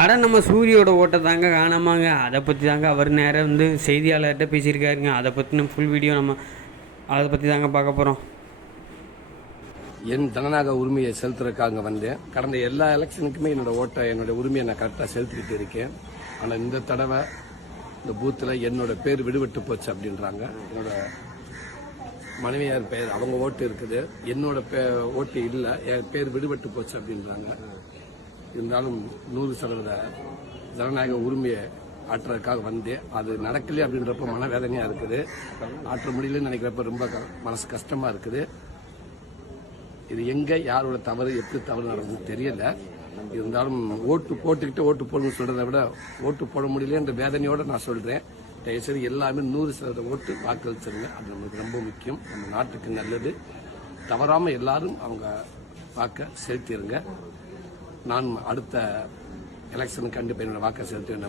அட நம்ம சூரியோட ஓட்டை தாங்க காணாமாங்க. அதை பற்றி தாங்க அவர் நேராக வந்து செய்தியாளர்கிட்ட பேசியிருக்காருங்க. அதை பற்றின ஃபுல் வீடியோ நம்ம அதை பற்றி தாங்க பார்க்க போகிறோம். என் ஜனநாயக உரிமையை செலுத்துறதுக்காக வந்தேன். கடந்த எல்லா எலெக்ஷனுக்குமே என்னோட உரிமையை நான் கரெக்டாக செலுத்திக்கிட்டு இருக்கேன். ஆனால் இந்த தடவை இந்த பூத்தில் என்னோட பேர் விடுபட்டு போச்சு அப்படின்றாங்க. என்னோட மனைவியார் பெயர் அவங்க ஓட்டு இருக்குது, என்னோட ஓட்டு இல்லை, என் பேர் விடுபட்டு போச்சு அப்படின்றாங்க. இருந்தாலும் 100% ஜனநாயக உரிமையை ஆற்றுறதுக்காக வந்தேன். அது நடக்கல அப்படின்றப்ப மனவேதனையா இருக்குது. ஆற்ற முடியலன்னு நினைக்கிறப்ப ரொம்ப மனசு கஷ்டமா இருக்குது. இது எங்க யாரோட தவறு எப்படி தவறு நடந்ததுன்னு தெரியல. இருந்தாலும் ஓட்டு போட்டுக்கிட்டு ஓட்டு போடணும்னு சொல்றதை விட ஓட்டு போட முடியலன்ற வேதனையோட நான் சொல்றேன். தயவுசெய்து எல்லாமே 100% ஓட்டு வாக்களிச்சிருங்க. அது நம்மளுக்கு ரொம்ப முக்கியம், நம்ம நாட்டுக்கு நல்லது. தவறாம எல்லாரும் அவங்க வாக்க செலுத்திடுங்க. நான் அடுத்த எலெக்ஷனுக்கு கண்டிப்பாக என்னோட வாக்க செலுத்துவேன்.